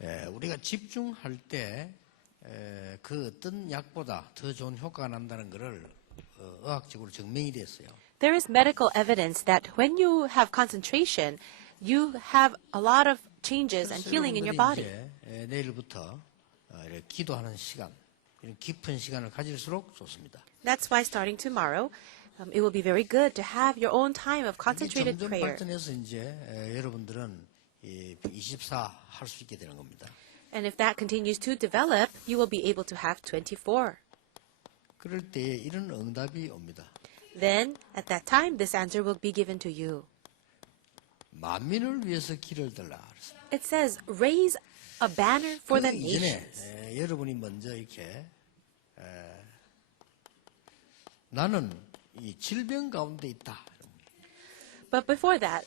우리가 집중할 때 그 어떤 약보다 더 좋은 효과가 난다는 것을 의학적으로 증명이 됐어요. There is medical evidence that when you have concentration, you have a lot of changes and healing in your body. 이제 내일부터 이렇게 기도하는 시간, 이런 깊은 시간을 가질수록 좋습니다. That's why starting tomorrow, it will be very good to have your own time of 이게 concentrated 점점 prayer. 발전해서 이제 여러분들은 24 할 수 있게 되는 겁니다. And if that continues to develop, you will be able to have 24. 그럴 때 이런 응답이 옵니다. Then, at that time, this answer will be given to you. 만민을 위해서 길을 들라. It says, raise a banner for the 그 이전에 nations. 여러분이 먼저 이렇게 나는 이 질병 가운데 있다. But before that,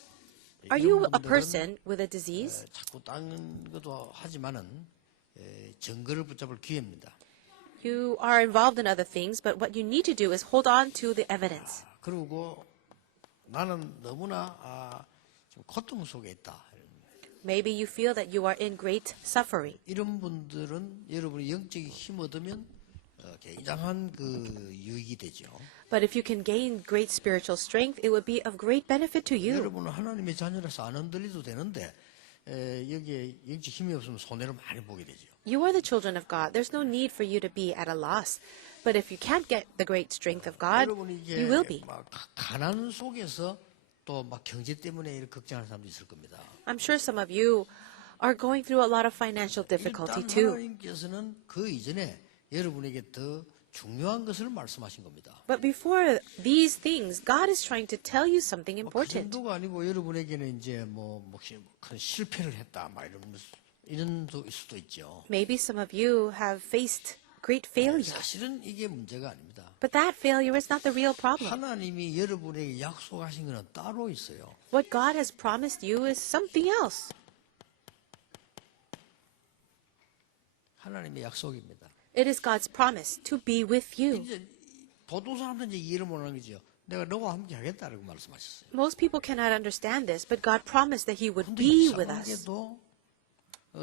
are you a person with a disease? 자꾸 딴 것도 하지만은 증거를 붙잡을 기회입니다. You are involved in other things, but what you need to do is hold on to the evidence. 그리고 나는 너무나 좀 고통 속에 있다. Maybe you feel that you are in great suffering. 이런 분들은 여러분이 영적인 힘 얻으면 굉장한 그 유익이 되죠. But if you can gain great spiritual strength, it would be of great benefit to you. 여러분은 하나님의 자녀라서 안 흔들려도 되는데 여기에 영적 힘이 없으면 손해를 많이 보게 되죠. You are the children of God. There's no need for you to be at a loss. But if you can't get the great strength of God, 여러분이 이제 you will be. 막 가난 속에서 또 막 경제 때문에 이렇게 걱정하는 사람도 있을 겁니다. I'm sure some of you are going through a lot of financial difficulty 일단 too. 하나님께서는 그 이전에 여러분에게 더 중요한 것을 말씀하신 겁니다. But before these things, God is trying to tell you something 그 important. 정도가 아니고 여러분에게는 이제 뭐 큰 실패를 했다, 막 이런 수도 있죠. Maybe some of you have faced great failure. 사실은 이게 문제가 아닙니다. But that failure is not the real problem. 하나님이 여러분에게 약속하신 것은 따로 있어요. What God has promised you is something else. 하나님의 약속입니다. It is God's promise to be with you. 이제 보통 사람들은 이제 이해를 못하는 거죠. 내가 너와 함께 하겠다라고 말씀하셨어요. Most people cannot understand this, but God promised that He would 근데 be with us. 이상하게도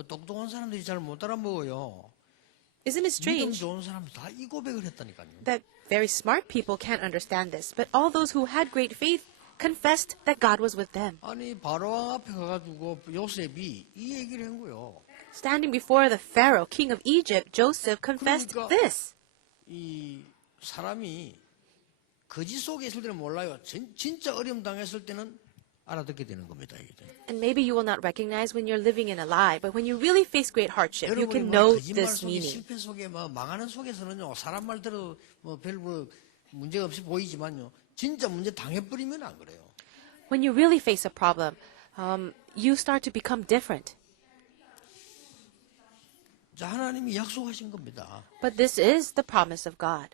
똑똑한 사람들이 잘 못 알아먹어요. Isn't it 믿음 strange 좋은 사람들 다 이 고백을 했다니까요. that very smart people can't understand this, but all those who had great faith confessed that God was with them. 아니 바로왕 앞에 가가지고 요셉이 이 얘기를 한 거예요. Standing before the Pharaoh, king of Egypt, Joseph confessed 그러니까 this. 이 사람이 거짓 속에 있을 때는 몰라요. 진짜 어려움 당했을 때는 알아듣게 되는 겁니다. 이게. And maybe you will not recognize when you're living in a lie, but when you really face great hardship, you 여러분이 can 뭐 know 거짓말 this 속에 meaning. 실패 속에 뭐 망하는 속에서는요 사람 말대로 별 문제가 없이 보이지만요 진짜 문제 당해버리면 안 그래요. When you really face a problem, you start to become different. 자 하나님이 약속하신 겁니다. But this is the promise of God.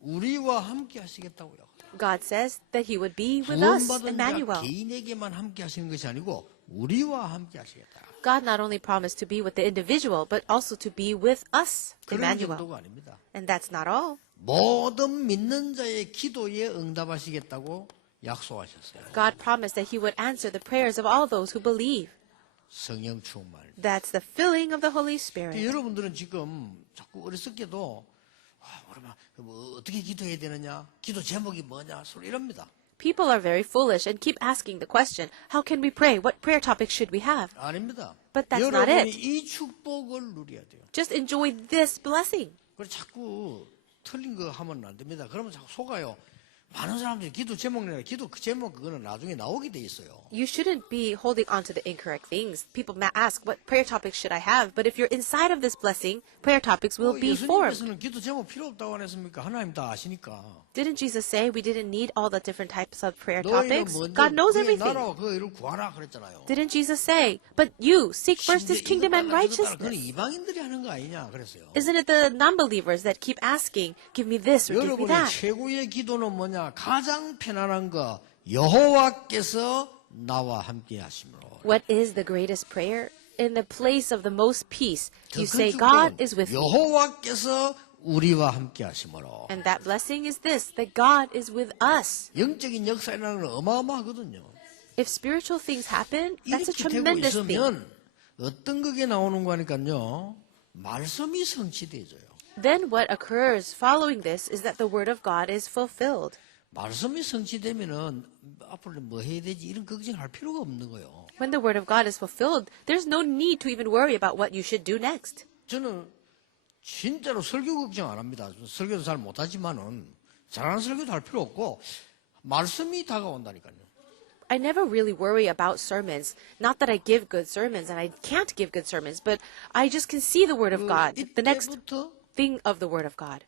우리와 함께 하시겠다고요. God says that He would be with us, 구원받은 자 Emmanuel. 개인에게만 함께 하시는 것이 아니고 우리와 함께 하시겠다. God not only promised to be with the individual, but also to be with us, 그런 Emmanuel. 정도가 아닙니다. And that's not all. 모든 믿는 자의 기도에 응답하시겠다고 약속하셨어요. God promised that He would answer the prayers of all those who believe. 성령 충만. That's the filling of the Holy Spirit. 여러분들은 지금 자꾸 어리석게도 그러면 뭐 어떻게 기도해야 되느냐? 기도 제목이 뭐냐? 소리 이럽니다. People are very foolish and keep asking the question, how can we pray? What prayer topics should we have? 아닙니다. But that's not 여러분이 it. 이 축복을 누려야 돼요. Just enjoy this blessing. 그래서 자꾸 틀린 거 하면 안 됩니다. 그러면 자꾸 속아요. 많은 사람들이 기도 제목 내라. 기도 그 제목 그거는 나중에 나오게 돼 있어요. You shouldn't be holding on to the incorrect things. People ask, what prayer topics should I have? But if you're inside of this blessing, prayer topics will be formed. 예수님께서는 기도 제목 필요 없다고 안 했습니까? 하나님 다 아시니까. Didn't Jesus say we didn't need all the different types of prayer 너희는 topics? 먼저 God knows 그의 everything. 나라와 그 의를 구하라 그랬잖아요. Didn't Jesus say, but you seek first His kingdom and 그건 righteousness? 이방인들이 하는 거 아니냐 그랬어요. Isn't it the non-believers that keep asking, give me this or give me 여러분의 that? 최고의 기도는 뭐냐? 가장 편안한 거 여호와께서 나와 함께 하심으로. What is the greatest prayer? In the place of the most peace, you 그 say, 축복은 God is with me. 여호와께서 우리와 함께 하심으로. And that blessing is this, that God is with us. 영적인 역사라는 건 어마어마하거든요. If spiritual things happen, that's a 이렇게 되고 tremendous thing. 있으면 어떤 그게 나오는 거니까요. 말씀이 성취되어져요. Then what occurs following this is that the word of God is fulfilled. 말씀이 성취되면은 앞으로 뭐 해야 되지 이런 걱정할 필요가 없는 거예요. When the word of God is fulfilled, there's no need to even worry about what you should do next. 저는 진짜로 설교 걱정 안 합니다. 설교도 잘 못하지만은 잘하는 설교도 할 필요 없고 말씀이 다가온다니까요. I never really worry about sermons. Not that I give good sermons and I can't give good sermons, but I just can see the word of God, the next 이때부터 thing of the word of God.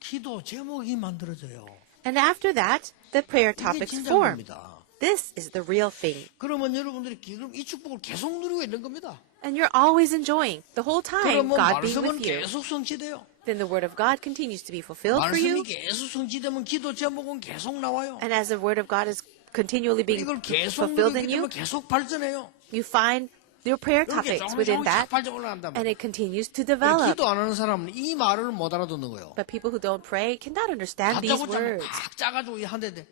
기도 제목이 만들어져요. And after that, the prayer 이게 topics 진짜 form. 겁니다. This is the real thing. 그러면 여러분들이 그럼 이 축복을 계속 누리고 있는 겁니다. And you're always enjoying the whole time 그러면 God being 말씀은 with you. 계속 성취돼요. Then the word of God continues to be fulfilled for 말씀이 you. 계속 성취되면 기도 제목은 계속 나와요. And as the word of God is continually being 이걸 계속 fulfilled in 누리기 you, 때문에 계속 발전해요. you find your prayer 이렇게 topics 조금씩 within that, 발전 올라간단 and 말이에요. it continues to develop. 기도 안 하는 사람은 이 말을 못 알아듣는 거예요. But people who don't pray cannot understand these 다짜고짜 words. 막 짜가지고 한데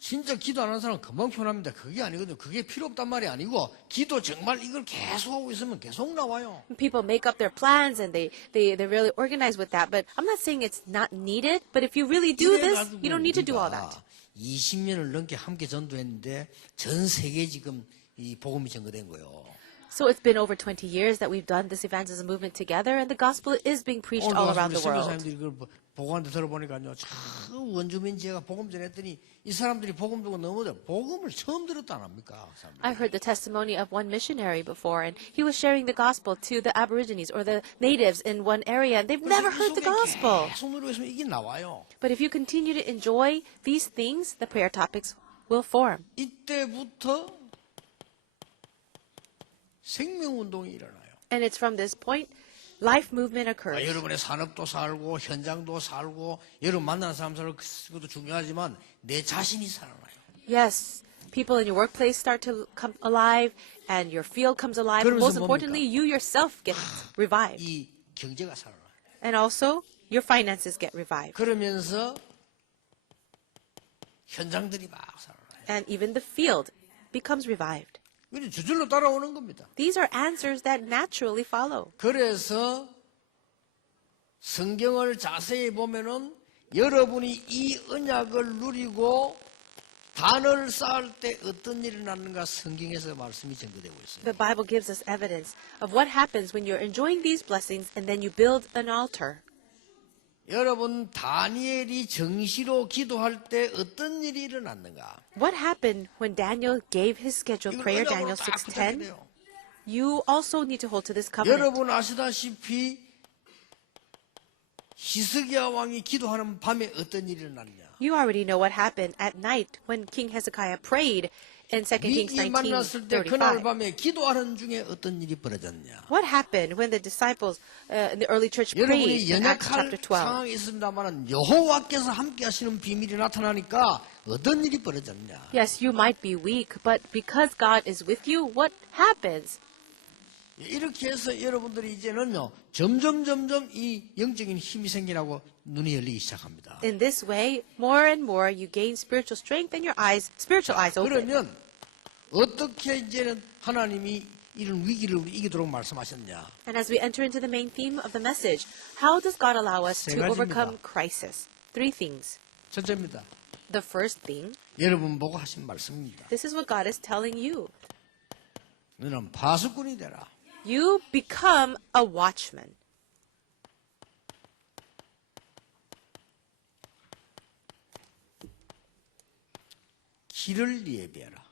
진짜 기도 안 하는 사람은 금방 표현합니다. 그게 아니거든요. 그게 필요 없단 말이 아니고 기도 정말 이걸 계속 하고 있으면 계속 나와요. People make up their plans and they're really organized with that. But I'm not saying it's not needed. But if you really do this, 이래가지고 you don't need to do all 우리가 that. 20년을 넘게 함께 전도했는데 전 세계에 지금 이 복음이 전거된 거예요. So it's been over 20 years that we've done this evangelism movement together, and the gospel is being preached all around the world. 선교사님들이 그걸 보고한테 들어보니까요, 참 원주민 지혜가 복음 전했더니 이 사람들이 복음 듣고 너무 복음을 처음 들었다 안 합니까? I heard the testimony of one missionary before, and he was sharing the gospel to the Aborigines or the natives in one area, and they've never heard the gospel. 계속 누리고 있으면 이게 나와요. But if you continue to enjoy these things, the prayer topics will form. 이때부터 생명운동이 일어나요. And it's from this point, life movement occurs. 여러분의 산업도 살고 현장도 살고 여러분 만나는 사람 살고 그것도 중요하지만 내 자신이 살아나요. Yes, people in your workplace start to come alive, and your field comes alive. And most 그러면서 importantly, you yourself get revived. 이 경제가 살아나요. And also, your finances get revived. 그러면서 현장들이 막 살아나요. And even the field becomes revived. 이게 저절로 따라오는 겁니다. These are answers that naturally follow. 그래서 성경을 자세히 보면은 여러분이 이 언약을 누리고 단을 쌓을 때 어떤 일이 났는가 성경에서 말씀이 전거되고 있어요. The Bible gives us evidence of what happens when you're enjoying these blessings and then you build an altar. 여러분 다니엘이 정시로 기도할 때 어떤 일이 일어났는가? What happened when Daniel gave his scheduled 이걸 prayer, 언약으로 Daniel 딱 붙잡게 6:10? 돼요. You also need to hold to this covenant. 여러분 아시다시피 히스기야 왕이 기도하는 밤에 어떤 일이 일어났냐? You already know what happened at night when King Hezekiah prayed in 2 Kings 위기에 만났을 때 그날 19:35. 밤에 기도하는 중에 어떤 일이 벌어졌냐? What happened when the disciples in the early church prayed 여러분이 in Acts 연약할 chapter 12? 상황이 있습니다만 여호와께서 함께 하시는 비밀이 나타나니까 어떤 일이 벌어졌냐? Yes, you might be weak, but because God is with you, what happens? 이렇게 해서 여러분들이 이제는요 점점 이 영적인 힘이 생기라고 눈이 열리기 시작합니다. In this way, more and more you gain spiritual strength and your spiritual eyes open. 그러면 어떻게 이제는 하나님이 이런 위기를 우리 이기도록 말씀하셨냐? And as we enter into the main theme of the message, how does God allow us 세 to 가지입니다. overcome crisis? 3 things. 첫째입니다. The first thing, 여러분 보고 하신 말씀입니다. this is what God is telling you. 너는 파수꾼이 되라. You become a watchman. 길을 예비해라.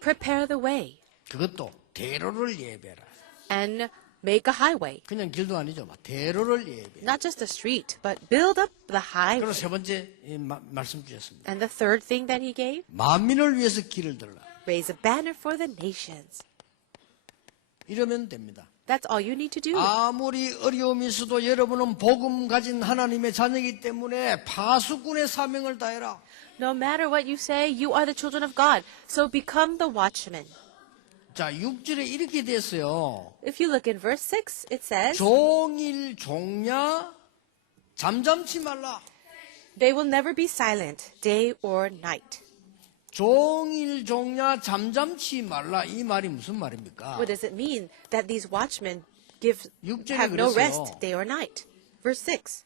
Prepare the way 그것도 대로를 예비해라. and make a highway. 그냥 길도 아니죠. 막 대로를 예비해. Not just a street, but build up the 그리고 highway. 세 번째 말씀 주셨습니다. And the third thing that he gave, 만민을 위해서 길을 들라. raise a banner for the nations. 이러면 됩니다. That's all you need to do. 아무리 어려움이 있어도 여러분은 복음 가진 하나님의 자녀이기 때문에 파수꾼의 사명을 다해라. No matter what you say, you are the children of God. So become the watchman. 자, 6절에 이렇게 됐어요. If you look in verse 6, it says, 종일 종야 잠잠치 말라. they will never be silent, day or night. 종일 종야 잠잠치 말라 이 말이 무슨 말입니까? What does it mean that these watchmen 육절에 have no 그랬어요. rest day or night? Verse 6.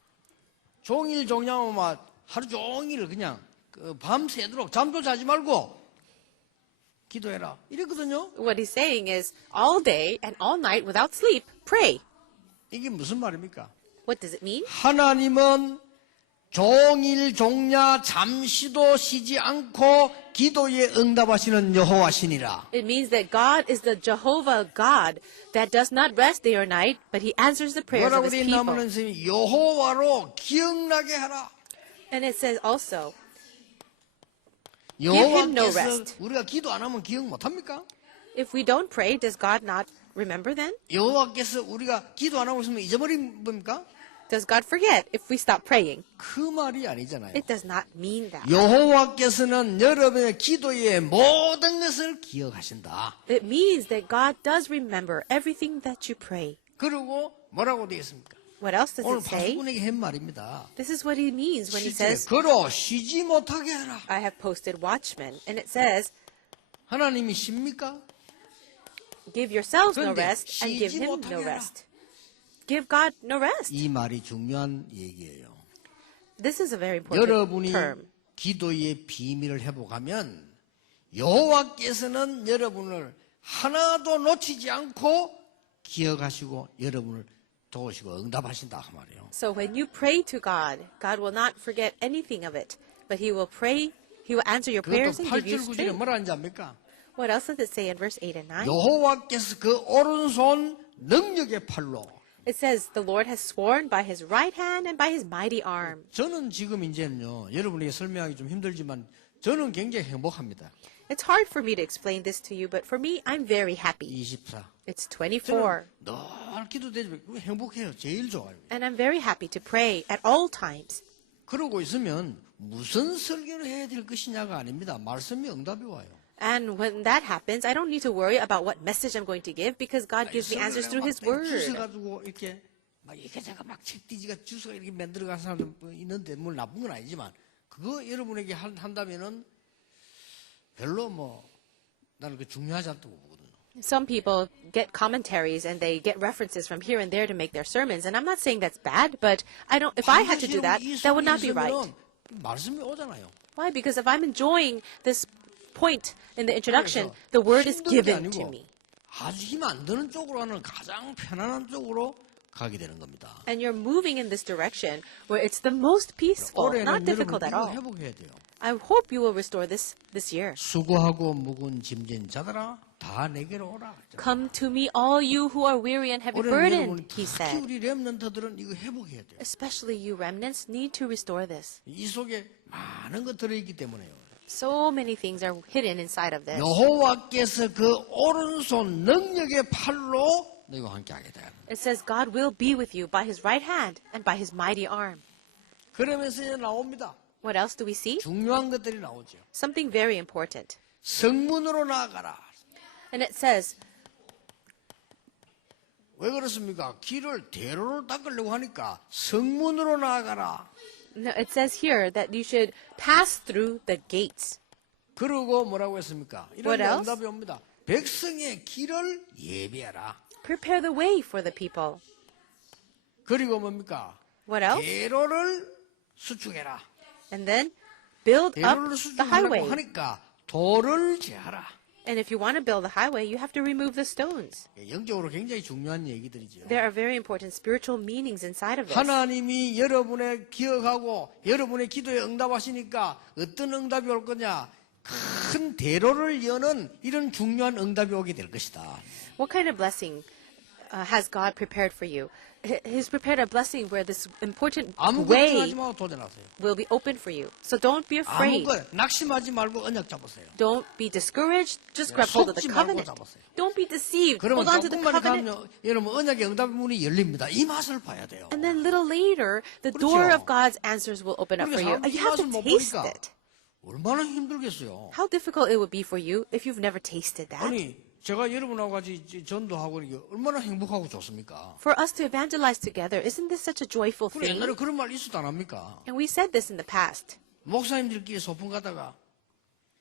종일 종야만 하루 종일 그냥 밤새도록 잠도 자지 말고 기도해라 이랬거든요. What he's saying is all day and all night without sleep, pray. 이게 무슨 말입니까? What does it mean? 하나님은 종일 종야 잠시도 쉬지 않고 기도에 응답하시는 여호와시니라. It means that God is the Jehovah God that does not rest day or night, but he answers the prayers of 뭐라고 his 되어 people. 있냐면 선생님 여호와로 기억나게 하라. And it says also, him no 여호와께서 rest. 우리가 기도 안 하면 기억 못 합니까? if we don't pray, does God not remember then? 여호와께서 우리가 기도 안 하고 있으면 잊어버린 겁니까? Does God forget if we stop praying? 그 말이 아니잖아요. It does not mean that. 여호와께서는 여러분의 기도의 모든 것을 기억하신다. It means that God does remember everything that you pray. 그리고 뭐라고 되어 있습니까? What else does 오늘 it say? 파수꾼에게 한 말입니다. This is what he means when he 실제 says, 그로 쉬지 못하게 하라. I have posted watchmen. And it says, 하나님이 쉽니까? give yourselves no 그런데 rest and give 쉬지 him 못하게 no 하라. rest. Give God no rest. 이 말이 중요한 얘기예요. This is a very important 여러분이 term. 기도의 비밀을 회복하면 여호와께서는 여러분을 하나도 놓치지 않고 기억하시고 여러분을 도우시고 응답하신다 그 말이에요. So when you pray to God, God will not forget anything of it, but he will pray, he will answer your prayers 그것도 and give you 8절 9절에 strength. 뭐라 하는지 압니까? What else does it say in verse 8 and 9? 여호와께서 그 오른손 능력의 팔로 It says, the Lord has sworn by his right hand and by his mighty arm. 저는 지금 이제는요 여러분에게 설명하기 좀 힘들지만 저는 굉장히 행복합니다. It's hard for me to explain this to you, but for me, I'm very happy. 24. It's 저는 24, 늘 기도되지만 행복해요. 제일 좋아요. and I'm very happy to pray at all times. 그러고 있으면 무슨 설교를 해야 될 것이냐가 아닙니다. 말씀이 응답이 와요. And when that happens, I don't need to worry about what message I'm going to give because God gives me answers through his word. 주워가지고 이렇게 막 이렇게 제가 막 책디지가 주워가 이렇게 만들어간 사람들 있는데 뭐 나쁜 건 아니지만 그거 여러분에게 한다면은 별로 뭐 나는 그 중요하지 않다고 보거든요. Some people get commentaries and they get references from here and there to make their sermons, and I'm not saying that's bad, but I don't. If I had to do that, that would not be right. 말씀이 오잖아요. Why? Because if I'm enjoying this point in the introduction, the word is 힘든 게 given to 아니고 me. 아주 힘 안 드는 쪽으로 하는 가장 편안한 쪽으로 가게 되는 겁니다. And you're moving in this direction where it's the most peaceful, not 올해는 difficult 여러분 at 이거 all. 회복해야 돼요. I hope you will restore this year. 수고하고 무거운 짐진 자들아 다 내게로 오라. Come to me, all you who are weary and heavy 올해는 burdened, 여러분 he 특히 said. 우리 렘넌트들은 이거 회복해야 돼요. Especially you remnants need to restore this. 이 속에 많은 것 들어있기 때문에요. So many things are hidden inside of this. 여호와께서 그 오른손 능력의 팔로 너희와 함께하게 돼요. It says God will be with you by his right hand and by his mighty arm. 그러면서 이제 나옵니다. What else do we see? 중요한 것들이 나오죠. Something very important. 성문으로 나아가라. And it says, 왜 그렇습니까? 길을 대로를 닦으려고 하니까 성문으로 나아가라. no, it says here that you should pass through the gates. 그러고 뭐라고 했습니까? 이런 What else? 응답이 옵니다. 백성의 길을 예비하라. Prepare the way for the people. 그리고 뭡니까? What else? 대로를 수축해라. And then build up 대로를 the 수축하려고 highway. 하니까 돌을 제하라. And if you want to build a highway, you have to remove the stones. 영적으로 굉장히 중요한 얘기들이죠. There are very important spiritual meanings inside of this. 하나님이 여러분의 기억하고 여러분의 기도에 응답하시니까 어떤 응답이 올 거냐? 큰 대로를 여는 이런 중요한 응답이 오게 될 것이다. What kind of blessing has God prepared for you? He's prepared a blessing where this important 아무 걱정하지 way 말고 도전하세요. will be open for you. So don't be afraid. 아무 것 낙심하지 말고 언약 잡으세요. Don't be discouraged. Just grab hold of the 속지 말고 covenant. 잡으세요. Don't be deceived. 그러면 Hold on to the 조금만 covenant. 가면 여러분 언약의 응답의 문이 열립니다. 이 맛을 봐야 돼요. And then little later, the 그렇죠. door of God's answers will open up for you. 그러니까 You have to 이 맛을 못 taste 보니까 it. 얼마나 힘들겠어요. How difficult it would be for you if you've never tasted that. 아니 제가 여러분하고 같이 전도하고 이게 얼마나 행복하고 좋습니까? For us to evangelize together, isn't this such a joyful 그래 thing? 옛날에 그런 말 있었다 안 합니까? And we said this in the past. 목사님들끼리 소풍 가다가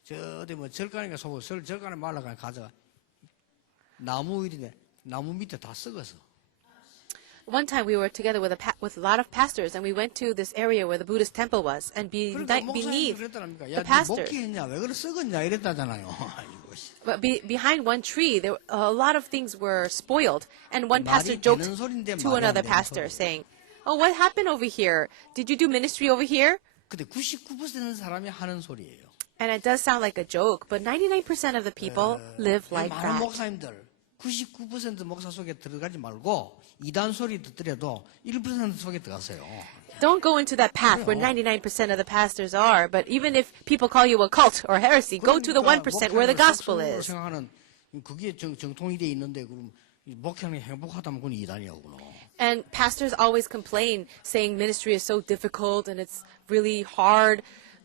저 어디 뭐 절간인가 속고 절간에 말라가 가져가. 나무 일이네. 나무 밑에 다 썩어서. One time we were together with with a lot of pastors, and we went to this area where the Buddhist temple was, and 그러니까 목사님이 beneath 그랬다랍니까? the 야, 니 pastors, 목회했냐? 왜 그래 썩었냐? 이랬다잖아요. 아이고, 씨. but behind one tree, there a lot of things were spoiled, and one pastor 말이 joked 되는 소린데 to 말이 안 another 되는 pastor, 소리. saying, "Oh, what happened over here? Did you do ministry over here?" 근데 99% 사람이 하는 소리예요. And it does sound like a joke, but 99% of the people live like 많은 that. 목사님들 99% 목사 속에 들어가지 말고 이단 소리 듣더라도 1% 속에 들어가세요. Don't go into that path where 99% of the pastors are, but even if people call you a cult or heresy, go to the 1% where the gospel 목사님을 is. 생각하는 그게 정통이 돼 있는데 그럼 목회는 행복하다면 그건 이단이야 그거. And pastors always complain, saying ministry is so difficult and it's really hard.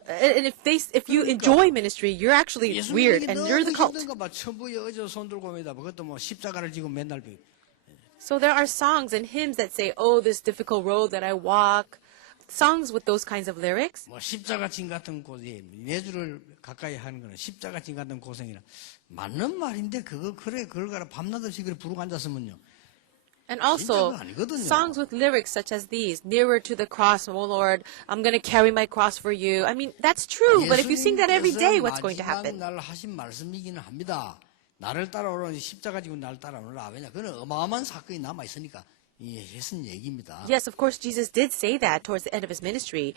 And if you enjoy ministry, you're actually weird and you're the cult. 힘든가 봐. 천부에 어저 손 들고 옵니다. 그것도 뭐 십자가를 지고 맨날 So there are songs and hymns that say, "Oh, this difficult road that I walk." Songs with those kinds of lyrics. 뭐 십자가 진 같은 고생, 예주를 가까이 하는 거는 십자가 진 같은 고생이라 맞는 말인데 그거 그래 그걸 가라 밤낮 없이 그래 부르고 앉았으면요. And also, 진짜가 아니거든요. songs with lyrics such as these, "Nearer to the cross, oh Lord, I'm going to carry my cross for you." I mean, that's true, but if you sing that every day, what's going to happen? 날 하신 말씀이기는 합니다. 나를 따라오라 십자가 지고 나를 따라오라. 왜냐? 그는 어마어마한 사건이 남아 있으니까 이 했은 얘기입니다. Yes, of course, Jesus did say that towards the end of his ministry.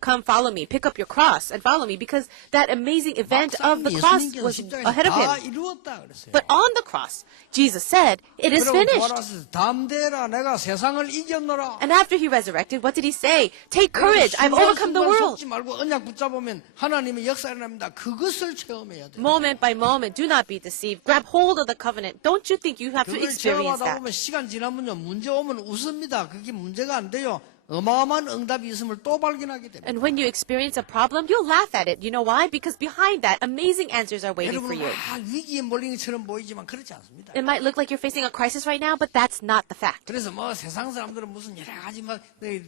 Come follow me, pick up your cross and follow me, because that amazing event of the cross was ahead of 다 him. 이루었다 그랬어요. But on the cross, Jesus said, "It is 그러고 finished." 돌아와서 담대라 내가 세상을 이겼노라. And after he resurrected, what did he say? "Take courage, I've overcome the world." 속지 말고 언약 붙잡으면 하나님의 역사가 납니다. 그것을 체험해야 돼요. Moment by moment, do not be deceived. Grab hold of the covenant. Don't you think you have to 그걸 experience 체험하다 that? 보면 시간 지나면요 문제 오면 웃습니다. 그게 문제가 안 돼요. 어마어마한 응답이 있음을 또 발견하게 됩니다. And when you experience a problem, you'll laugh at it. You know why? Because behind that, amazing answers are waiting for 여러분 you. 위기에 몰린 것처럼 보이지만 그렇지 않습니다. It might look like you're facing a crisis right now, but that's not the fact. 그래서 뭐 세상 사람들은 무슨 여러 가지 막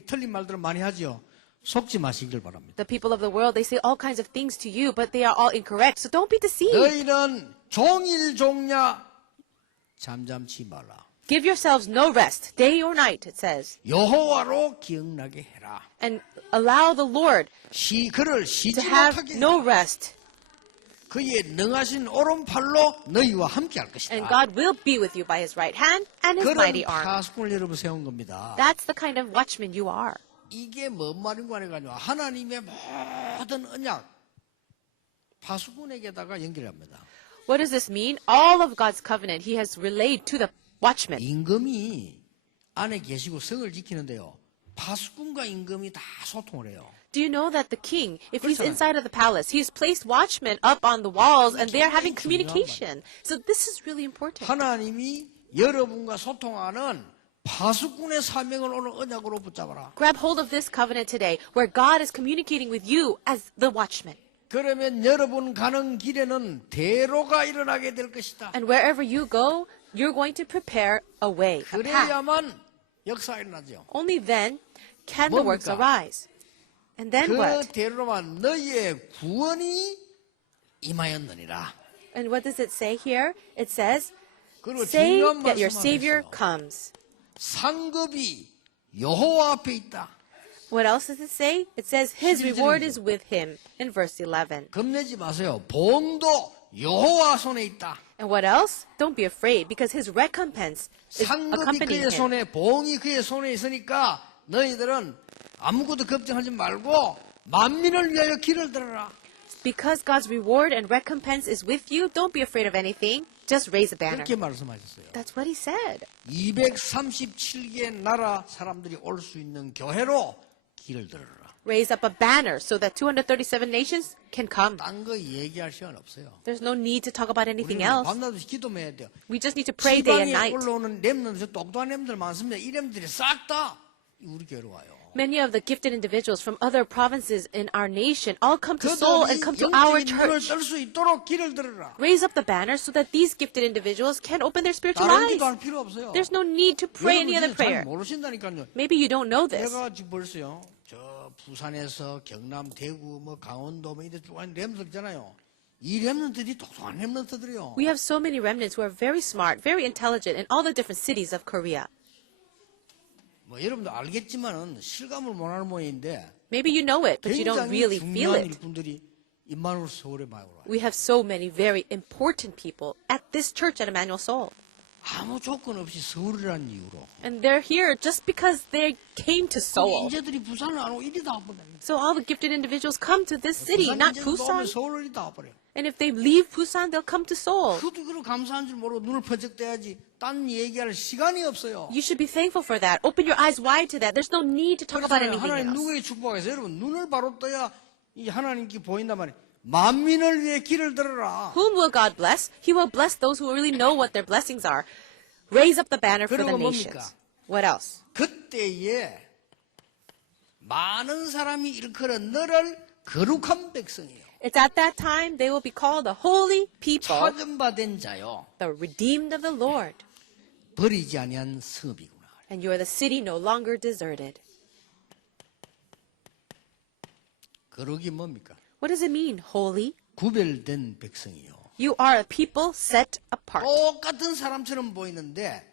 틀린 말들을 많이 하죠. 속지 마시길 바랍니다. The people of the world, they say all kinds of things to you, but they are all incorrect. So don't be deceived. 너희는 종일 종냐 잠잠치 말라. Give yourselves no rest, day or night, it says. 여호와로 기억나게 해라. And allow the Lord 그를 to 쉬지 have 못하게 no 해라. rest. 그의 능하신 오른팔로 너희와 함께할 것이다. And God will be with you by his right hand and his 그런 mighty arm. 파수꾼을 여러분 세운 겁니다. That's the kind of watchman you are. 이게 뭔 말인가 해가지고 하나님의 모든 언약 파수꾼에게다가 연결합니다. What does this mean? All of God's covenant he has relayed to the watchman. 임금이 안에 계시고 성을 지키는데요. 파수꾼과 임금이 다 소통을 해요. Do you know that the king, if he's 그렇잖아요. inside of the palace, he's placed watchmen up on the walls and they're having communication. So this is really important. 하나님이 여러분과 소통하는 파수꾼의 사명을 오늘 언약으로 붙잡아라. Grab hold of this covenant today where God is communicating with you as the watchman. 그러면 여러분 가는 길에는 대로가 일어나게 될 것이다. And wherever you go, you're going to prepare a way, a path. 그래야만 역사가 일어나죠. Only then can the works 뭡니까? arise. And then 그 what? 대로만 너희의 구원이 임하였느니라. And what does it say here? It says, 그리고 say 중요한 that your 말씀을 Savior 했어요. comes. 상급이 여호와 앞에 있다. What else does it say? It says his 11절이죠. reward is with him in verse 11. 겁내지 마세요. 봉도 여호와 손에 있다. And what else? Don't be afraid because his recompense is 상급이 accompanying 그의 him. 손에 봉이 그의 손에 있으니까 너희들은 아무것도 걱정하지 말고 만민을 위하여 길을 들어라. Because God's reward and recompense is with you, don't be afraid of anything. Just raise a banner. 그렇게 말씀하셨어요. That's what he said. 237개 나라 사람들이 올 수 있는 교회로 길을 들어라. Raise up a banner so that 237 nations can come. 딴 거 얘기할 시간 없어요. There's no need to talk about anything 우리는 else. 밤낮 없이 기도해야 돼요. We just need to pray day and 지방에 night. 올라오는 렘넌트, 똑똑한 렘들 많습니다. 이 렘들이 싹 다 우리 교회로 와요. Many of the gifted individuals from other provinces in our nation all come to Seoul and come to our 영적인 눈을 church. 뜰 수 있도록 길을 들어라. Raise up the banner so that these gifted individuals can open their spiritual 다른 eyes. 기도할 필요 없어요. There's no need to pray any other 여러분 잘 prayer. 모르신다니까요. Maybe you don't know this. 내가 지금 벌써요. 저 부산에서 경남, 대구, 뭐 강원도 뭐 이런 쭉 렘들 있잖아요. 이 렘넌트들이 똑똑한 렘넌트들이요. We have so many remnants who are very smart, very intelligent in all the different cities of Korea. 뭐 여러분도 알겠지만은 실감을 못하는 모양인데 Maybe you know it, but you don't 굉장히 really feel 중요한 it. 일꾼들이 임마누엘 서울에 많이 와요. We have so many very important people at this church at Emmanuel Seoul. 아무 조건 없이 서울이라는 이유로. And they're here just because they came to Seoul. 인재들이 부산을 안 오고 이리 다 와버려. So all the gifted individuals come to this city, not Busan. 서울을 다 와버려. And if they leave Busan, they'll come to Seoul. 그것도 그렇게 감사한 줄 모르고 눈을 번쩍 떼야지. 딴 얘기할 시간이 없어요. You should be thankful for that. Open your eyes wide to that. There's no need to talk about anything 하나님 else. 누구에게 축복하겠어요? 여러분 눈을 바로 떠야 이 하나님께 보인단 말이에요. 만민을 위해 길을 들어라. Whom will God bless? He will bless those who really know what their blessings are. Raise up the banner for the 그리고 nations. 뭡니까? What else? 그때에 많은 사람이 일컬은 너를 거룩한 백성이요. It's at that time they will be called the holy people, 찾은바된 자요. the redeemed of the Lord. 버리지 아니한 성읍이구나. And you are the city no longer deserted. 거룩이 뭡니까? What does it mean, holy? 구별된 백성이요. You are a people set apart. 똑같은 사람처럼 보이는데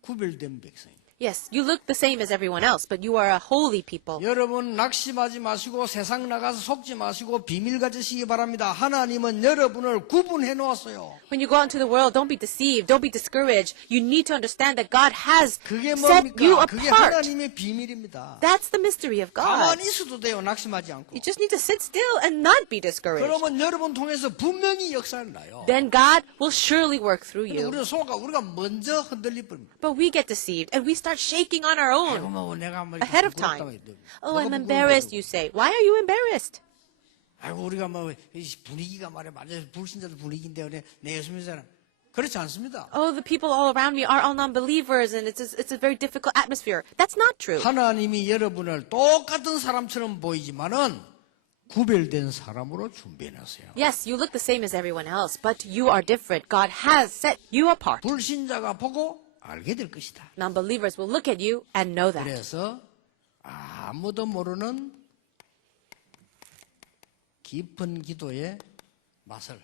구별된 백성이요. Yes, you look the same as everyone else, but you are a holy people. 여러분 낙심하지 마시고 세상 나가서 속지 마시고 비밀 가지시기 바랍니다. 하나님은 여러분을 구분해 놓았어요. When you go out into the world, don't be deceived, don't be discouraged. You need to understand that God has 그게 set you 뭡니까? 그게 apart. 하나님의 비밀입니다. That's the mystery of God. 가만히 있어도 돼요. 낙심하지 않고. You just need to sit still and not be discouraged. 그러면 여러분 통해서 분명히 역사를 나요. Then God will surely work through 근데 you. 우리가 먼저 흔들릴 뿐입니다. But we get deceived and we start shaking on our own 아이고, 뭐 내가 뭐 ahead of time. Oh, I'm embarrassed, you say. Why are you embarrassed? 아이고 우리가 뭐 분위기가 말이야 맞아요. 불신자들 분위기인데 내 예수 믿는 사람 그렇지 않습니다. Oh, the people all around me are all non-believers and it's a very difficult atmosphere. That's not true. 하나님이 여러분을 똑같은 사람처럼 보이지만은 구별된 사람으로 준비해놨어요. Yes, you look the same as everyone else, but you are different. God has set you apart. 불신자가 보고 알게 될 것이다. Non-believers will look at you and know that. 그래서 아무도 모르는 깊은 기도의 맛을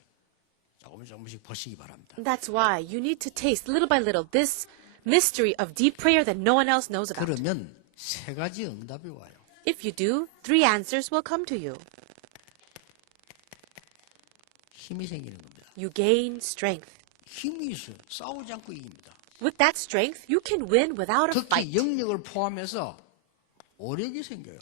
조금씩 보시기 바랍니다. That's why you need to taste little by little this mystery of deep prayer that no one else knows about. 그러면 세 가지 응답이 와요. If you do, 3 answers will come to you. 힘이 생기는 겁니다. You gain strength. 힘이 있어요. 싸우지 않고 이깁니다. With that strength, you can win without a fight. 특히 영역을 포함해서 오력이 생겨요.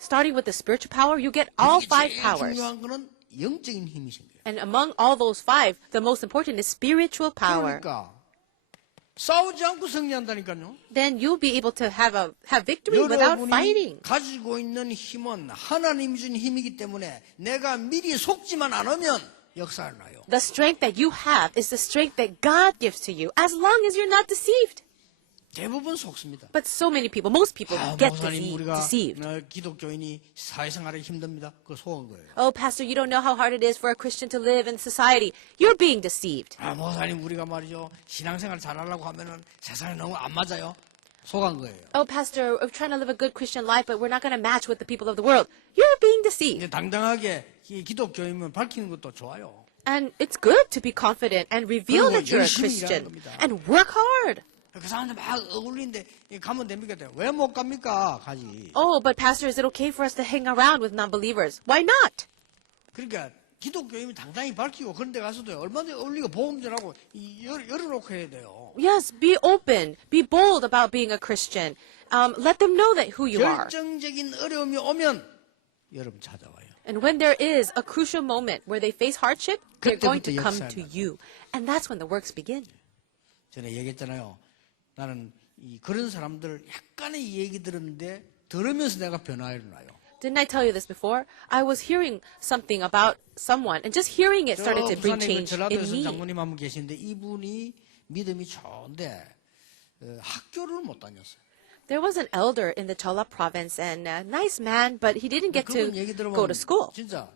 Starting with the spiritual power, you get all 5 제일 powers. 중요한 거는 영적인 힘이 생겨요. And among all those 5, the most important is spiritual power. 그러니까 싸우지 않고 승리한다니까요. Then you'll be able to have victory without fighting. 여러분이 가지고 있는 힘은 하나님이 준 힘이기 때문에 내가 미리 속지만 않으면 역사를 나요. The strength that you have is the strength that God gives to you, as long as you're not deceived. 대부분 속습니다. But so many people, most people get 목사님 우리가 deceived. 기독교인이 사회생활에 힘듭니다. 그거 속은 거예요. Oh, Pastor, you don't know how hard it is for a Christian to live in society. You're being deceived. 목사님 우리가 말이죠 신앙생활 잘하려고 하면은 세상에 너무 안 맞아요. 속은 거예요. Oh, Pastor, we're trying to live a good Christian life, but we're not going to match with the people of the world. You're being deceived. 이제 당당하게 이 기독교인은 밝히는 것도 좋아요. And it's good to be confident and reveal 그리고 that you're a 열심히 Christian 일하는 겁니다. and work hard. 그 사람들 막 어울리는데 가면 됩니까? 왜 못 갑니까? 가지. Oh, but Pastor, is it okay for us to hang around with non-believers? Why not? 그러니까 기독교인이 당당히 밝히고 그런 데 가서도 얼마든지 어울리고 보험 전하고 열어놓고 해야 돼요. Yes, be open. Be bold about being a Christian. Let them know that who you are. 결정적인 어려움이 오면 여러분 찾아와요. And when there is a crucial moment where they face hardship, they're going to 그때부터 come 역사를 to 나가요. you. And that's when the works begin. 전에 얘기했잖아요. 나는 그런 사람들 약간의 얘기 들었는데 들으면서 내가 변화가 일어나요. Didn't I tell you this before? I was hearing something about someone, and just hearing it started to bring 부산에 change in 전라도에서 me. 장모님 한 분 계시는데 이분이 믿음이 좋은데 학교를 못 다녔어요. There was an elder in the Chola province, and a nice man, but he didn't get to 그분 얘기 들으면 go to school. 진짜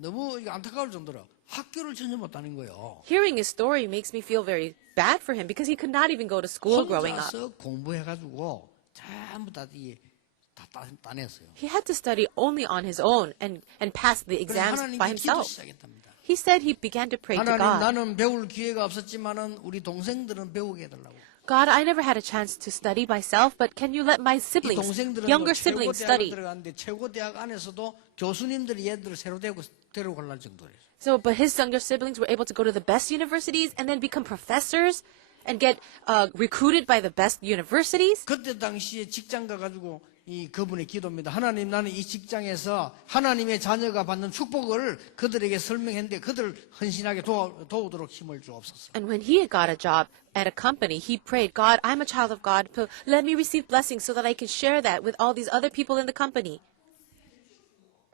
너무 안타까울 정도로 학교를 전혀 못 다닌 거예요. Hearing his story makes me feel very bad for him because he could not even go to school growing up. 혼자서 공부해가지고 전부 다 따냈어요. He had to study only on his own and pass the 그래서 exams by 하나님께 기도 himself. 시작했답니다. He said he began to pray to 하나님 God. 나는 배울 기회가 없었지만은 우리 동생들은 배우게 해달라고. God, I never had a chance to study myself, but can you let my 이 siblings, 동생들은 younger 최고 siblings, 대학을 study? 들어갔는데 최고 대학 안에서도 교수님들이 얘들을 새로 데려갈 정도예요. So, but his younger siblings were able to go to the best universities and then become professors and get recruited by the best universities. 그때 당시에 직장 가가지고 이 그분의 기도입니다. 하나님 나는 이 직장에서 하나님의 자녀가 받는 축복을 그들에게 설명했는데 그들을 헌신하게 도우도록 힘을 주옵소서. And when he had got a job at a company, he prayed, God, I'm a child of God. So let me receive blessings so that I can share that with all these other people in the company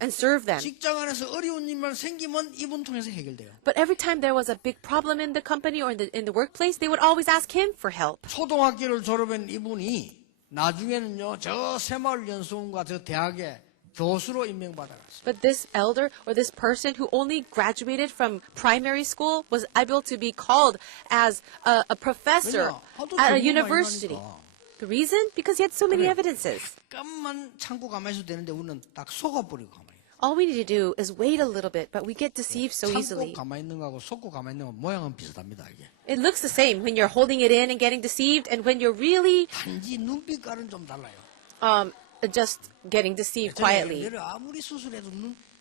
and serve them. 직장 안에서 어려운 일만 생기면 이분 통해서 해결돼요. But every time there was a big problem in the company or in the workplace, they would always ask him for help. 초등학교를 졸업한 이분이 나중에는요 저 새마을연수원과 저 대학에 교수로 임명받아갔어요. But this elder or this person who only graduated from primary school was able to be called as a professor 왜냐? 하도 at a 전공이 university. 많으니까. The reason? Because he had so many 그래. evidences. 잠깐만 참고 가만히 있어도 되는데 우리는 딱 속아버리고 가만히 All we need to do is wait a little bit, but we get deceived so 참고 easily. 가만히 있는 거하고 속고 가만히 있는 거 모양은 비슷합니다 이게. It looks the same when you're holding it in and getting deceived, and when you're really 단지 눈빛깔은 좀 달라요. just getting deceived quietly. 예를 아무리 수술해도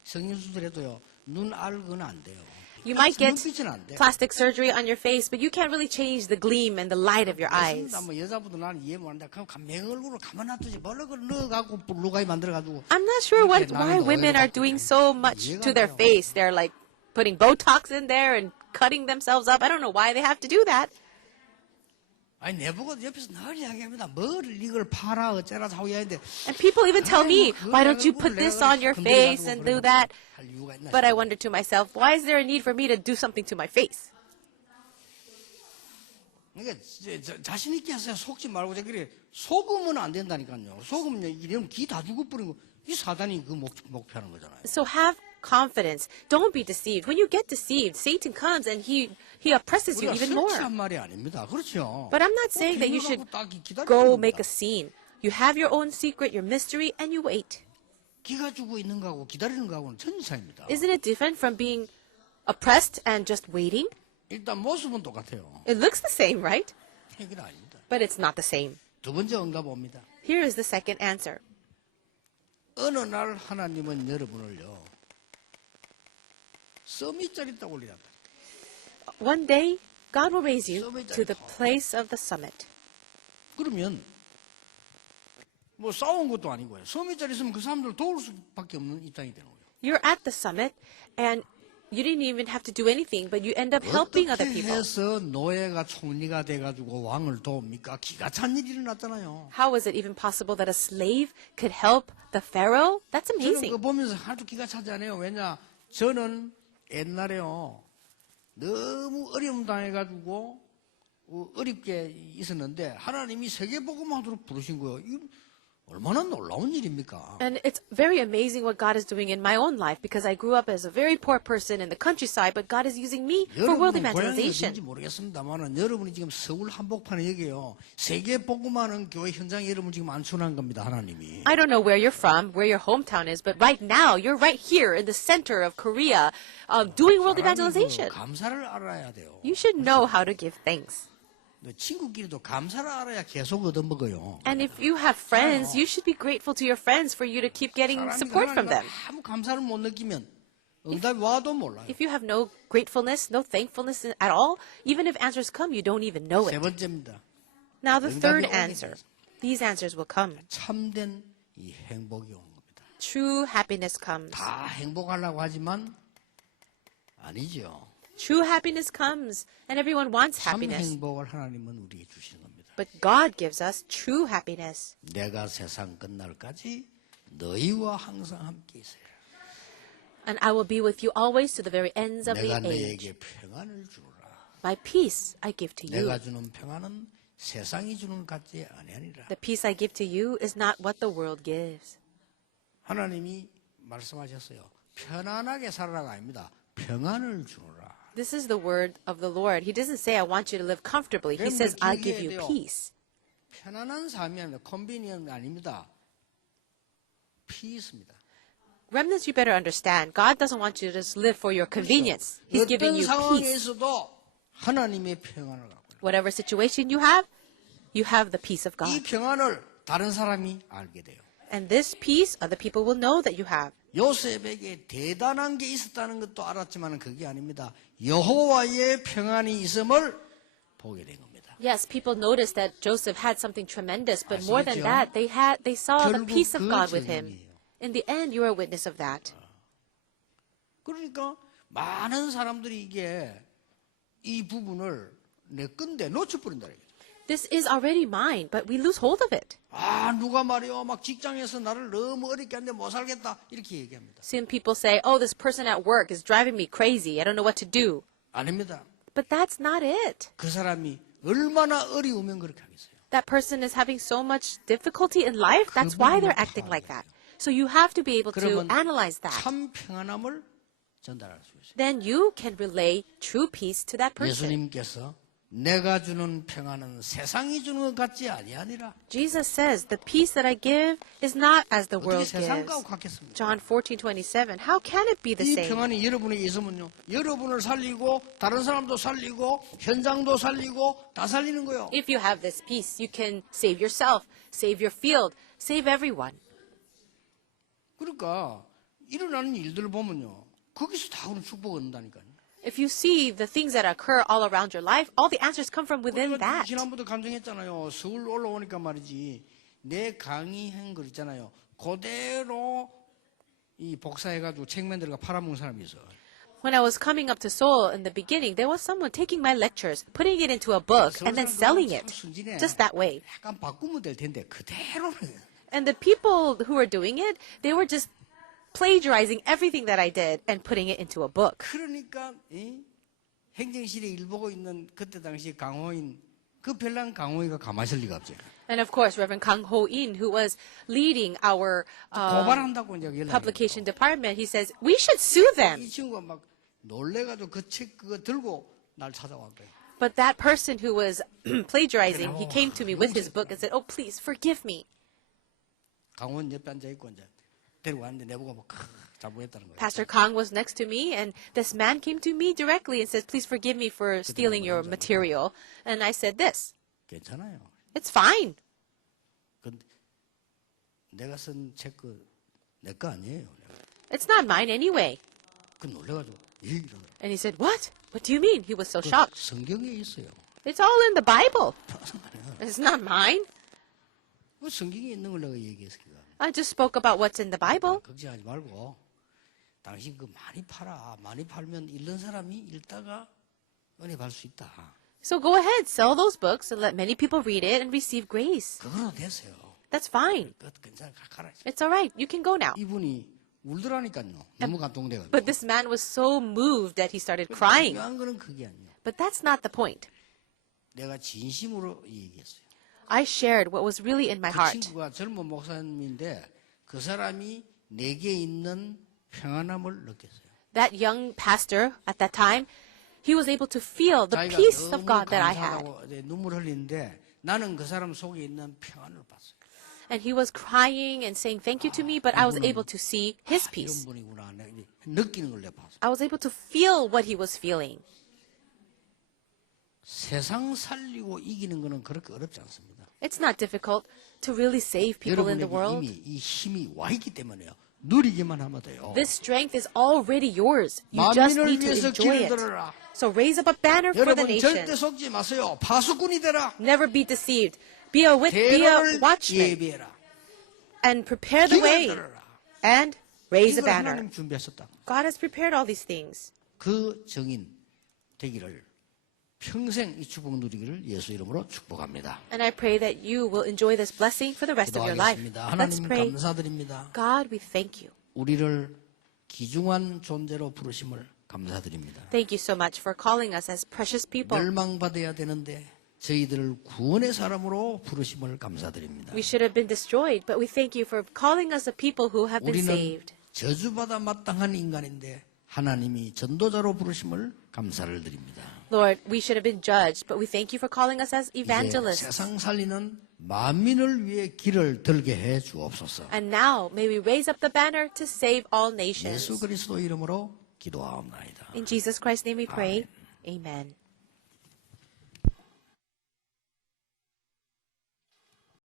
성형 수술해도요 눈 알고는 안 돼요. You might get 눈빛은 안 돼. plastic surgery on your face, but you can't really change the gleam and the light of your eyes. 뭐 여자분들 나는 이해 못하는데 그럼 맹얼굴로 가만 놔두지 뭘로 그걸 넣어갖고 루가이 만들어가지고. I'm not sure why 나는 women 오해를 are 받고 doing 그래요. so much 이해가 to 안 their 돼요. face. They're like putting Botox in there and cutting themselves up. I don't know why they have to do that. 아니 내보고 옆에서 늘 이야기합니다. 뭘 이걸 팔아 어쩌라 자고 이야기하는데. And people even tell me, why don't you put this on your face 건드려가지고 and do 그런 that? 할 이유가 있나 But I 싶어요. wonder to myself, why is there a need for me to do something to my face? 그러니까 자신 있게 하세요. 속지 말고 그래 속으면 안 된다니까요. 속으면 이러면 기 다 죽어버리고 이 사단이 그 목표하는 거잖아요. So have confidence. Don't be deceived. When you get deceived, Satan comes and he oppresses you 우리가 even more. 설치한 말이 아닙니다. 그렇죠. But I'm not saying that you should go make a scene. You have your own secret, your mystery, and you wait. 기가 죽어 있는 거하고 기다리는 거하고는 천차입니다. Isn't it different from being oppressed and just waiting? 일단 모습은 똑같아요. It looks the same, right? 해결 아닙니다. But it's not the same. 두 번째 응답 옵니다. Here is the second answer. 어느 날 하나님은 여러분을요 서밋자리 딱 올리란다. One day, God will raise you to the place of the summit. 그러면 뭐 싸운 것도 아니고요. 서밋자리 있으면 그 사람들 도울 수밖에 없는 입장이 되는 거예요. You're at the summit, and you didn't even have to do anything, but you end up helping other 어떻게 people. 해서 노예가 총리가 돼가지고 왕을 도웁니까? 기가 찬 일이 일어났잖아요. How is it even possible that a slave could help the pharaoh? That's 저는 amazing. 그거 보면서 하도 기가 차지 않아요. 왜냐? 저는 옛날에요. 너무 어려움 당해가지고 어렵게 있었는데 하나님이 세계복음하도록 부르신 거예요. 이거 얼마나 놀라운 일입니까? And it's very amazing what God is doing in my own life because I grew up as a very poor person in the countryside, but God is using me for world 여러분은 고향이 evangelization. 어딘지 모르겠습니다만 여러분이 지금 서울 한복판에 여기요. 세계복음하는 교회 현장에 여러분 지금 안수한 겁니다. 하나님이. I don't know where you're from, where your hometown is, but right now you're right here in the center of Korea doing world 하나님 evangelization. 감사를 알아야 돼요. You should know how to give thanks. 친구끼리도 감사를 알아야 계속 얻어먹어요. And if you have friends, you should be grateful to your friends for you to keep getting support from them. 아무 감사를 못 느끼면 응답이 와도 몰라요. If you have no gratefulness, no thankfulness at all, even if answers come, you don't even know 세 it. 번째입니다. Now the third 응답이 오게 answer. These answers will come. 참된 이 행복이 오는 겁니다. True happiness comes. 다 행복하려고 하지만 아니죠. True happiness comes, and everyone wants 참 happiness. 행복을 하나님은 우리에게 주시는 겁니다. But God gives us true happiness. 내가 세상 끝날까지 너희와 항상 함께 있어요. And I will be with you always to the very ends of the 내가 age. 너에게 평안을 주노라. My peace I give to you. 내가 주는 평안은 세상이 주는 것 같지 아니하니라. The peace I give to you is not what the world gives. 하나님이 말씀하셨어요. 편안하게 살아라가 아닙니다. 평안을 주노라. This is the word of the Lord. He doesn't say, I want you to live comfortably. He says, I'll give you peace. 편안한 삶이 아닙니다. 컨비니언 아닙니다. peace입니다. Remnants, you better understand. God doesn't want you to just live for your convenience. He's giving 어떤 you peace. 상황에서도 하나님의 평안을 갖고 있어요. Whatever situation you have the peace of 이 God. 평안을 다른 사람이 알게 돼요. And this peace, other people will know that you have. 요셉에게 대단한 게 있었다는 것도 알았지만 그게 아닙니다. 여호와의 평안이 있음을 보게 된 겁니다. Yes, people noticed that Joseph had something tremendous, but more than 아시겠죠? that, they saw the 결국 peace of 그 God with him. 증인이에요. In the end, you are a witness of that. 그러니까 많은 사람들이 이게 이 부분을 내 건데 놓쳐버린다. This is already mine, but we lose hold of it. 아, 누가 말이요. 막 직장에서 나를 너무 어렵게 하는데 못 살겠다. 이렇게 얘기합니다. Soon people say, oh, this person at work is driving me crazy. I don't know what to do. 아닙니다. But that's not it. 그 사람이 얼마나 어려우면 그렇게 하겠어요. That person is having so much difficulty in life. That's why they're acting like that. So you have to be able to 그러면 analyze that. 참 평안함을 전달할 수 있어요. Then you can relay true peace to that person. 예수님께서 내가 주는 평안은 세상이 주는 것 같지 아니하니라. Jesus says, the peace that I give is not as the 어떻게 world 세상과 gives. 같겠습니까? John 14:27. How can it be the 이 same? 평안이 여러분에게 있으면요, 여러분을 살리고 다른 사람도 살리고 현장도 살리고 다 살리는 거요. If you have this peace, you can save yourself, save your field, save everyone. 그러니까 일어나는 일들을 보면요, 거기서 다 우리 축복을 얻는다니까요. If you see the things that occur all around your life, all the answers come from within 우리가 that. 지난번도 감정했잖아요. 서울 올라오니까 말이지 내 강의한 거 있잖아요. 그대로 이 복사해가지고 책 만들어가 팔아먹는 사람이 있어. When I was coming up to Seoul in the beginning, there was someone taking my lectures, putting it into a book, and then selling it. Just that way. 약간 바꾸면 될 텐데 그대로. And the people who were doing it, they were just plagiarizing everything that I did and putting it into a book. 그러니까 행정실에 일 보고 있는 그때 당시 강호인 그 별난 강호이가 가만히 있을 리가 없죠. And of course, Reverend Kang Ho-in, who was leading our 고발한다고 이제 연락이 publication department, he says, we should sue them. 이 친구가 막 놀래가지고 그 책 그거 들고 날 찾아왔고요. But that person who was plagiarizing, he came to me with his book and said, oh, please forgive me. 강호인 옆에 앉아 있고 이제 데리고 왔는데 내보고 막 자부했다는 거예요. Pastor Kang was next to me, and this man came to me directly and says, please forgive me for stealing your material. And I said this, 괜찮아요. it's fine. 근데 내가 쓴 책 내 거 아니에요. It's not mine anyway. 그 놀래가지고 이러는 And he said, what? What do you mean? He was so shocked. 성경에 있어요. It's all in the Bible. It's not mine. 그 성경에 있는 걸 내가 얘기했으니까. I just spoke about what's in the Bible. 걱정하지 말고 당신 그 많이 팔아. 많이 팔면 읽는 사람이 읽다가 은혜 받을 수 있다. So go ahead, sell those books and let many people read it and receive grace. 그거로 됐어요. That's fine. 그것 괜찮아. 가라. It's all right. You can go now. 이분이 울더라니까요. 너무 감동돼가지고. But this man was so moved that he started crying. 중요한 거는 그게 아니에요. But that's not the point. 내가 진심으로 얘기했어요. I shared what was really in my 그 heart. 친구가 젊은 목사님인데 그 사람이 내게 있는 평안함을 느꼈어요. That young pastor at that time, he was able to feel the 자기가 peace of 너무 God that I had. 감사하다고 눈물 흘리는데 나는 그 사람 속에 있는 평안을 봤어요. And he was crying and saying thank you to me, but I was able to see his 이런 peace. 분이구나. 내가 이제 느끼는 걸 내가 봤어요. I was able to feel what he was feeling. 세상 살리고 이기는 거는 그렇게 어렵지 않습니다. It's not difficult to really save people in the 여러분에게 world. 이미 이 힘이 와 있기 때문에요. 누리기만 하면 돼요. This strength is already yours. You just 만민을 need to 위해서 enjoy it. 기도들어라. So raise up a banner for the 여러분 nation. 절대 속지 마세요. 파수꾼이 되라. Never be deceived. Be a 대로를 watchman 예비해라. and prepare the way 기도를 들어라. and raise a 이걸 banner. 하나님 준비하셨다. God has prepared all these things. 그 정인 되기를 평생 이 축복 누리기를 예수 이름으로 축복합니다. And I pray that you will enjoy this blessing for the rest of your life. 기도하겠습니다. Let's 하나님 pray. 감사드립니다. God, we thank you. 우리를 귀중한 존재로 부르심을 감사드립니다. Thank you so much for calling us as precious people. 멸망받아야 되는데 저희들을 구원의 사람으로 부르심을 감사드립니다. We should have been destroyed, but we thank you for calling us a people who have been 우리는 saved. 저주받아 마땅한 인간인데 하나님이 전도자로 부르심을 감사를 드립니다. Lord, we should have been judged, but we thank you for calling us as 이제 evangelists. 세상 살리는 만민을 위해 길을 들게 해 주옵소서. And now may we raise up the banner to save all nations. 예수 그리스도 이름으로 기도하옵나이다. In Jesus Christ's name we pray. Amen.